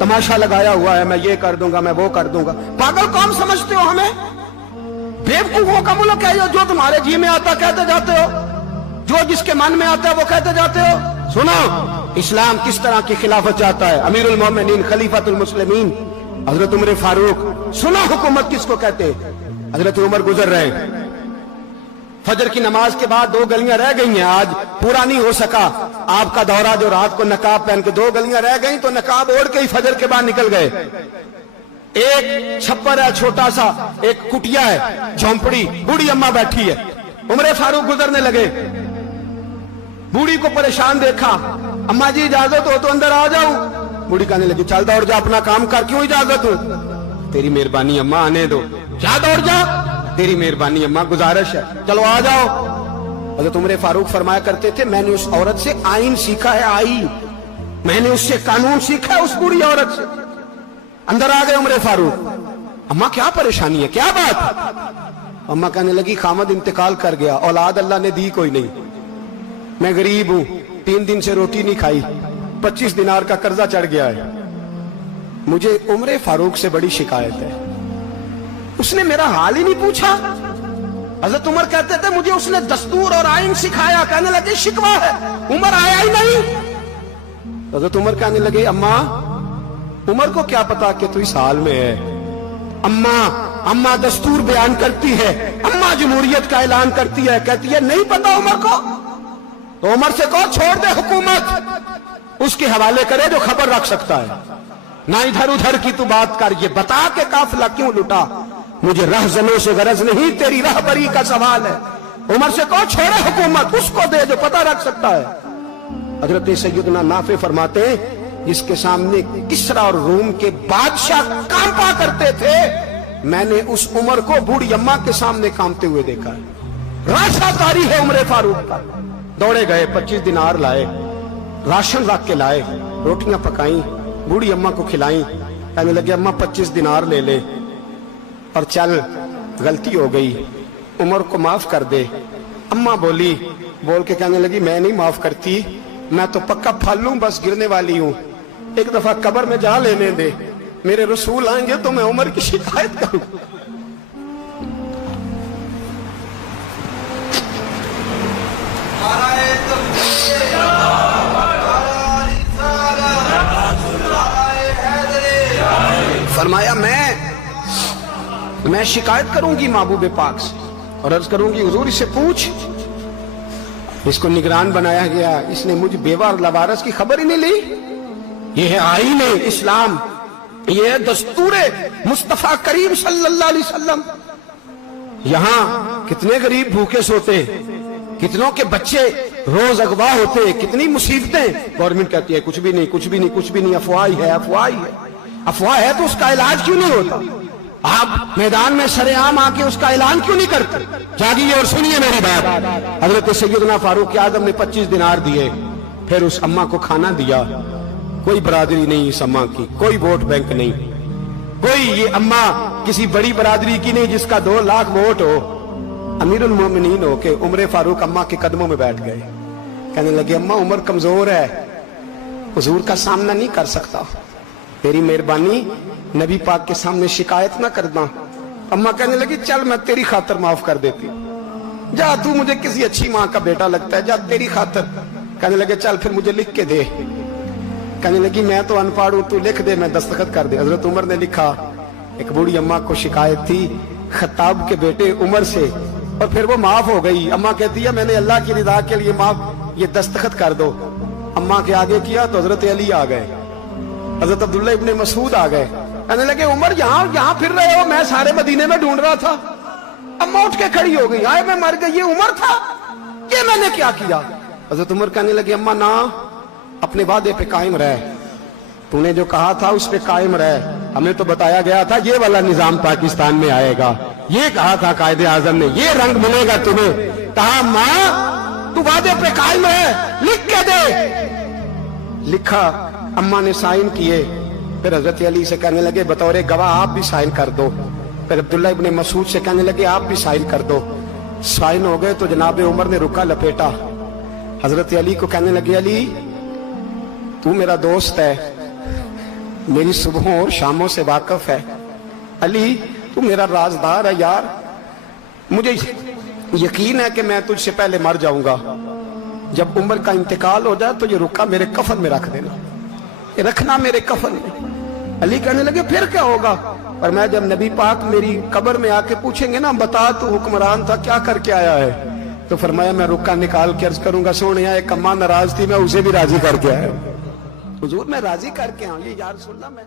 तमाशा लगाया हुआ है, मैं ये कर दूंगा, मैं वो कर दूंगा। पागल कौन समझते हो हमें? बेवकूफों का मुल्क है जो तुम्हारे जी में आता कहते जाते हो, जो जिसके मन में आता है वो कहते जाते हो। सुनो, इस्लाम किस तरह की खिलाफत चाहता है। अमीरुल मोमिनीन खलीफतुल मुस्लिमीन हजरत उमर फारूक। सुनो हुकूमत किसको कहते हैं। हजरत उमर गुजर रहे, फजर की नमाज के बाद 2 गलियां रह गई हैं, आज पूरा नहीं हो सका आपका दौरा, जो रात को नकाब पहन के 2 गलियां रह गई, तो नकाब ओढ़ के ही फजर के बाद निकल गए। एक छप्पर है छोटा सा, एक कुटिया है, झोंपड़ी, बूढ़ी अम्मा बैठी है। उमर फारूक गुजरने लगे, बूढ़ी को परेशान देखा, अम्मा जी इजाजत हो तो अंदर आ जाऊं। बूढ़ी कहने लगी चल दौड़ जा, अपना काम कर, क्यों इजाजत हो? तेरी मेहरबानी अम्मा, आने दो। क्या दौड़ जा? तेरी मेहरबानी अम्मा, गुजारिश है, चलो आ जाओ। हज़रत उमर फारूक फरमाया करते थे, मैंने उस औरत से आईन सीखा है, आईन, मैंने उससे कानून सीखा है, उस बूढ़ी औरत से। अंदर आ गए उमर फारूक। अम्मा क्या परेशानी है, क्या बात? अम्मा कहने लगी खामद इंतकाल कर गया, औलाद अल्लाह ने दी कोई नहीं, मैं गरीब हूं, 3 दिन से रोटी नहीं खाई, 25 दिनार का कर्जा चढ़ गया है, मुझे उमर फारूक से बड़ी शिकायत है। उसने मेरा हाल ही नहीं पूछा। हजरत उमर कहते थे मुझे उसने दस्तूर और आइन सिखाया। कहने लगे शिकवा है, उमर आया ही नहीं। हजरत उमर कहने लगे अम्मा, उमर को क्या पता कि तू इस हाल में है। अम्मा दस्तूर बयान करती है, अम्मा जमहूरियत का ऐलान करती है, कहती है नहीं पता उमर को, तो उमर से कहो छोड़ दे हुकूमत, उसके हवाले करे जो खबर रख सकता है, ना इधर उधर की तू बात कर, ये बता के काफिला क्यों लुटा, मुझे रहजनों से गरज नहीं, तेरी रहबरी का सवाल है। उमर से कहो छोड़े हुकूमत, उसको दे जो पता रख सकता है। हजरत सैयदना नाफे फरमाते हैं जिसके सामने किसरा और रूम के बादशाह कांपा करते थे, मैंने उस उमर को बूढ़ी अम्मा के सामने कांपते हुए देखा है। राशा तारी है उमर फारूक का। दौड़े गए, 25 दिनार लाए, राशन रख के लाए, रोटियां पकाई, बूढ़ी अम्मा को खिलाई। कहने लगे अम्मा 25 दिनार ले ले और चल, गलती हो गई, उमर को माफ कर दे। अम्मा बोली, बोल के कहने लगी मैं नहीं माफ करती, मैं तो पक्का फल लूं, बस गिरने वाली हूं, एक दफा कब्र में जा लेने दे, मेरे रसूल आएंगे तो मैं उमर की शिकायत करूं। फरमाया मैं शिकायत करूंगी महबूब पाक से और अर्ज करूंगी हुजूर इससे पूछ, इसको निगरान बनाया गया, इसने मुझे बेवा और लवारस की खबर ही नहीं ली। ये है आईन इस्लाम, ये है दस्तूर मुस्तफा करीम सल्लल्लाहु अलैहि वसल्लम। यहां कितने गरीब भूखे सोते, कितनों के बच्चे रोज अगवा होते, कितनी मुसीबतें। गवर्नमेंट कहती है कुछ भी नहीं, कुछ भी नहीं, कुछ भी नहीं, अफवाह ही है, अफवाह ही है। अफवाह है तो उसका इलाज क्यों नहीं होता? आप मैदान में सरेआम आके उसका ऐलान क्यों नहीं करते? जागिए और सुनिए मेरी बात। हजरत सैयदना फारूक आजम ने 25 दिनार दिए, फिर उस अम्मा को खाना दिया। कोई बरादरी नहीं इस अम्मा की, कोई वोट बैंक नहीं, कोई ये अम्मा किसी बड़ी बरादरी की नहीं जिसका 2 लाख वोट हो। अमीरुल मोमिनीन हो के उमर फारूक अम्मा के कदमों में बैठ गए। कहने लगे अम्मा उमर कमजोर है, हुजूर का सामना नहीं कर सकता, तेरी मेहरबानी नबी पाक के सामने शिकायत ना करना। अम्मा कहने लगी चल मैं तेरी खातर माफ कर देती, जा तू मुझे किसी अच्छी माँ का बेटा लगता है, जा तेरी खातर। कहने लगे चल फिर मुझे लिख के दे। कहने लगी मैं तो अनपढ़ हूं, तू लिख दे, मैं दस्तखत कर दे। हजरत उमर ने लिखा। एक बूढ़ी अम्मा को शिकायत थी खत्ताब के बेटे उमर से, और फिर वो माफ हो गई। अम्मा कहती है मैंने अल्लाह की रिदा के लिए माफ, ये दस्तखत कर दो। अम्मा के आगे किया तो हजरत अली आ गए, हजरत अब्दुल्ला इब्ने मसूद आ गए। कहने लगे उमर यहाँ फिर रहे हो, मैं सारे मदीने में ढूंढ रहा था। अम्मा उठ के खड़ी हो गई, आए मैं मर गई, ये उमर था, ये मैंने क्या किया? हजरत उमर कहने लगे अम्मा ना, अपने वादे पे कायम रह, तूने जो कहा था उस पे कायम रह, हमें तो बताया गया था ये वाला निजाम पाकिस्तान में आएगा, ये कहा था कायदे आजम ने, ये रंग मिलेगा तुम्हें। कहा माँ तू वादे पे कायम है, लिख के दे। लिखा, अम्मा ने साइन किए। फिर हजरत अली से कहने लगे बतौर गवाह आप भी साइन कर दो। फिर अब्दुल्ला इब्ने मसूद से कहने लगे आप भी साइन कर दो। साइन हो गए तो जनाब उमर ने रुका लपेटा। हजरत अली को कहने लगे अली तू मेरा दोस्त है, मेरी सुबहों और शामों से वाकिफ है। अली तू मेरा राजदार है यार, मुझे यकीन है कि मैं तुझसे पहले मर जाऊंगा। जब उम्र का इंतकाल हो जाए तो ये रुका मेरे कफन में रख देना, ये रखना मेरे कफन में। अली कहने लगे फिर क्या होगा? और मैं जब नबी पाक मेरी कब्र में आके पूछेंगे ना, बता तू हुक्मरान था क्या करके आया है, तो फरमाया मैं रुका निकाल के अर्ज करूंगा, सोने एक अम्मा नाराज थी मैं उसे भी राजी करके आया। हुजूर मैं राजी करके आऊंगी या रसूलल्लाह मैं